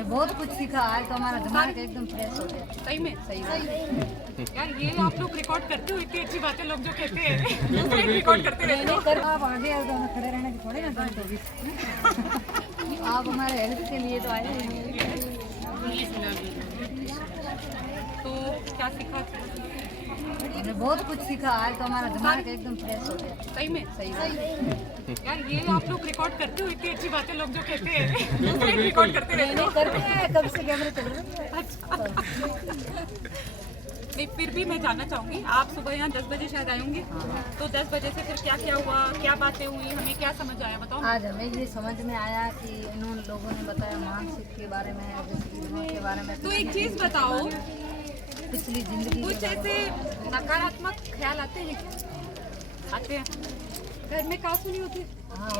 हमने बहुत कुछ सीखा। आज तो हमारा दिमाग एकदम फ्रेश हो गया। सही में सही बात। यार ये आप लोग रिकॉर्ड करते हो, इतनी अच्छी बातें लोग जो कहते हैं दूसरे रिकॉर्ड करते रहते हो। कर आप आगे और दोनों खड़े रहने की थोड़ी ना जरूरत होगी। आप हमारे हेल्प के लिए तो आए हैं। तो क्या सीखा? हमने बहुत कुछ सीखा। आज तो हमारा दिमाग एकदम फ्रेश हो गया। सही में सही बात। यार ये आप लोग रिकॉर्ड करते हो, इतनी अच्छी बातें लोग जो कहते हैं दूसरे रिकॉर्ड करते रहते हो। करते हैं, कब से कैमरे चल रहे हैं। नहीं, फिर भी मैं जानना चाहूँगी, आप सुबह यहाँ 10 बजे शायद आए होंगे, तो 10 बजे से फिर क्या क्या हुआ, क्या बातें हुई, हमें क्या समझ आया बताओ। आज हमें ये समझ में आया कि इन लोगों ने बताया मानसिक के बारे में, दिमाग के बारे में। तो एक चीज़ बताओ, पिछली जिंदगी कुछ ऐसे नकारात्मक ख्याल आते हैं क्या? आते हैं? घर में कहाँ सुनी होती है? हाँ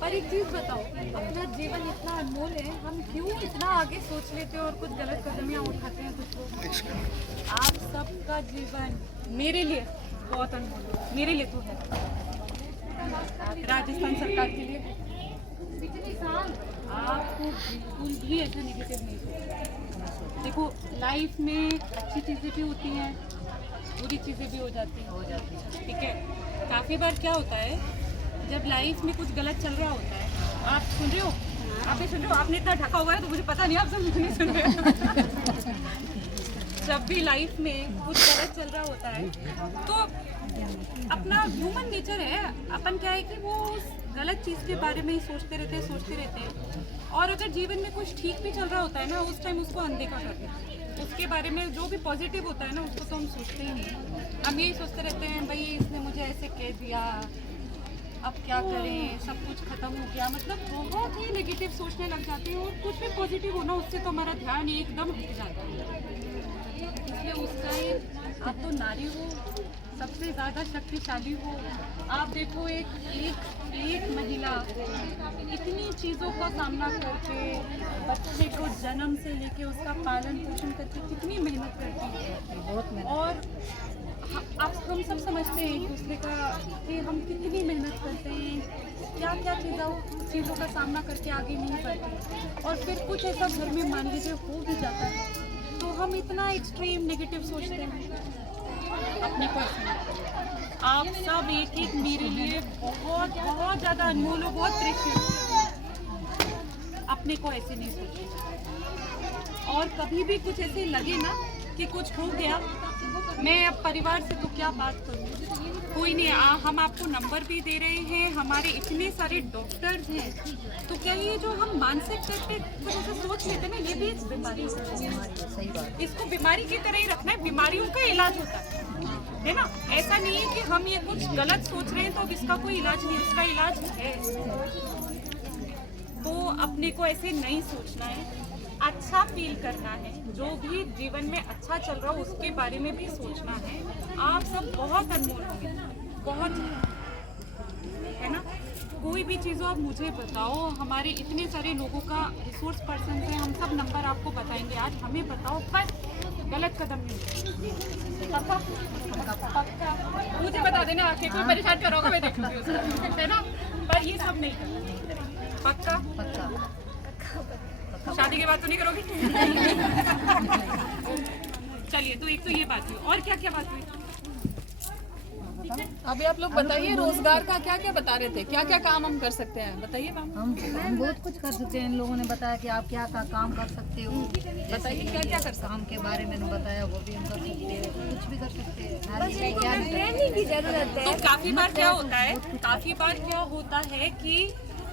पर एक चीज़ बताओ, अपना जीवन इतना अनमोल है, हम क्यों इतना आगे सोच लेते हैं और कुछ गलत कदमियाँ उठाते हैं कुछ लोग। आप सबका जीवन मेरे लिए बहुत अनमोल है, मेरे लिए तो है, राजस्थान सरकार के लिए आपको बिल्कुल भी ऐसा नेगेटिव नहीं सोचना। देखो, लाइफ में अच्छी चीज़ें भी होती हैं, बुरी चीज़ें भी हो जाती हैं, ठीक है। काफ़ी बार क्या होता है, जब लाइफ में कुछ गलत चल रहा होता है, आप सुन रहे हो, आप भी सुन रहे हो, आपने इतना ढका हुआ है तो मुझे पता नहीं आप सब नहीं सुन रहे हो। जब भी लाइफ में कुछ गलत चल रहा होता है तो अपना ह्यूमन नेचर है, अपन क्या है कि वो उस गलत चीज़ के बारे में ही सोचते रहते हैं। और अगर जीवन में कुछ ठीक भी चल रहा होता है ना, उस टाइम उसको अनदेखा करते हैं। उसके बारे में जो भी पॉजिटिव होता है ना, उसको तो हम सोचते ही नहीं। हम यही सोचते रहते हैं, भाई इसने मुझे ऐसे कह दिया, अब क्या करें, सब कुछ खत्म हो गया, मतलब बहुत ही नेगेटिव सोचने लग जाते हैं। और कुछ भी पॉजिटिव होना, उससे तो हमारा ध्यान एकदम हट जाता है। इसलिए उसका आप तो नारी हो, सबसे ज़्यादा शक्तिशाली हो। आप देखो, एक महिला इतनी चीज़ों का सामना करके, बच्चे को जन्म से लेके उसका पालन पोषण करके कितनी मेहनत करती है। बहुत मेहनत। और अब हम सब समझते हैं एक दूसरे का कि हम कितनी मेहनत करते हैं, क्या क्या चीज़ों का सामना करके आगे नहीं बढ़ते। और फिर कुछ ऐसा घर में मान लीजिए हो भी जाता है तो हम इतना एक्सट्रीम नेगेटिव सोचते हैं अपने को। आप सब एक मेरे लिए बहुत बहुत ज़्यादा अनमोल हो, बहुत प्रेशियस। अपने को ऐसे नहीं सोचें। और कभी भी कुछ ऐसे लगे ना कि कुछ हो गया, मैं अब परिवार से तो क्या बात करूँ, कोई नहीं। हम आपको नंबर भी दे रहे हैं, हमारे इतने सारे डॉक्टर्स हैं। तो क्या ये जो हम मानसिक स्तर पे कुछ ऐसा सोच लेते हैं ना, ये भी एक बीमारी है। इसको बीमारी की तरह ही रखना है, बीमारियों का इलाज होता है ना। ऐसा नहीं है कि हम ये कुछ गलत सोच रहे हैं तो अब इसका कोई इलाज नहीं, उसका इलाज है। तो अपने को ऐसे नहीं सोचना है, अच्छा फील करना है, जो भी जीवन में अच्छा चल रहा हो उसके बारे में भी सोचना है। आप सब बहुत अनमोल होंगे, बहुत, है ना। कोई भी चीज़ आप मुझे बताओ, हमारे इतने सारे लोगों का रिसोर्स पर्सन है, हम सब नंबर आपको बताएंगे। आज हमें बताओ, बस गलत कदम नहीं। पक्का मुझे बता देना, आके कोई परेशान करोगे मैं देख लूँगी उसको, है ना। पर ये सब नहीं करना। पक्का पक्का। शादी के बाद तो नहीं करोगी? चलिए, तो एक तो ये बात हुई, और क्या क्या बात हुई? अभी आप लोग बताइए, रोजगार का क्या क्या बता रहे थे, क्या क्या काम हम कर सकते हैं, बताइए मैम। हम बहुत कुछ कर सकते हैं। इन लोगों ने बताया कि आप क्या काम कर सकते हो। बताइए क्या क्या कर सकते हैं। काम के बारे में बताया, वो भी हम कर सकते हैं, कुछ भी कर सकते हैं। ट्रेनिंग की जरूरत है। तो काफी बार क्या होता है कि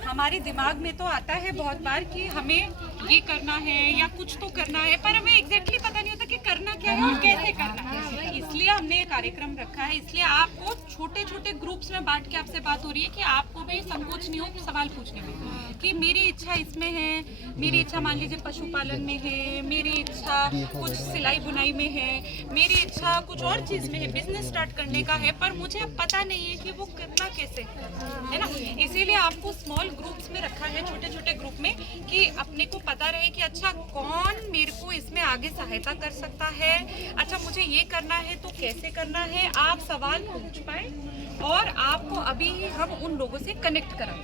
हमारे दिमाग में तो आता है बहुत बार कि हमें ये करना है या कुछ तो करना है, पर हमें एग्जैक्टली पता नहीं होता कि करना क्या है और कैसे करना है। इसलिए हमने ये कार्यक्रम रखा है। इसलिए आपको छोटे छोटे ग्रुप्स में बांट के आपसे बात हो रही है कि आपको भी संकोच नहीं हो सवाल पूछने में कि मेरी इच्छा इसमें है, मेरी इच्छा मान लीजिए पशुपालन में है, मेरी इच्छा कुछ सिलाई बुनाई में है, मेरी इच्छा कुछ और चीज़ में है, बिजनेस स्टार्ट करने का है, पर मुझे पता नहीं है कि वो करना कैसे है ना। इसीलिए आपको स्मॉल ग्रुप्स में रखा है, छोटे छोटे ग्रुप में, कि अपने को पता रहे कि अच्छा कौन मेरे को इसमें आगे सहायता कर सकता है, अच्छा मुझे ये करना है तो कैसे करना है, आप सवाल पूछ पाए और आपको अभी ही हम उन लोगों से कनेक्ट कराएं,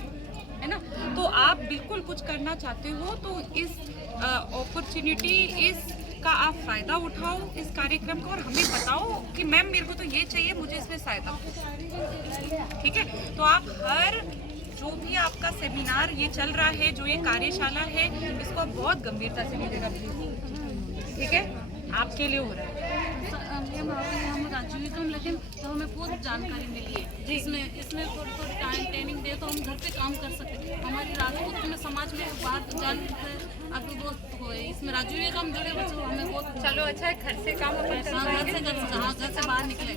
है है ना। तो आप बिल्कुल कुछ करना चाहते हो तो इस अपॉर्चुनिटी इसका आप फ़ायदा उठाओ इस कार्यक्रम का, और हमें बताओ कि मैम मेरे को तो ये चाहिए, मुझे इसमें सहायता, ठीक है। तो आप हर जो भी आपका सेमिनार ये चल रहा है, जो ये कार्यशाला है, इसको आप बहुत गंभीरता से लीजिएगा प्लीज, ठीक है। आपके लिए हो रहा है। हम ग्रेजुएट लेकिन तो हमें बहुत जानकारी मिली है इसमें थोड़ी टाइम ट्रेनिंग दे तो हम घर पे काम कर सकते। हमारी राजपूत में समाज में बात जान आगे बहुत हो इसमें राजू काम जुड़े बच्चों हमें बहुत चलो अच्छा है, घर से काम अपन घर से बाहर निकले।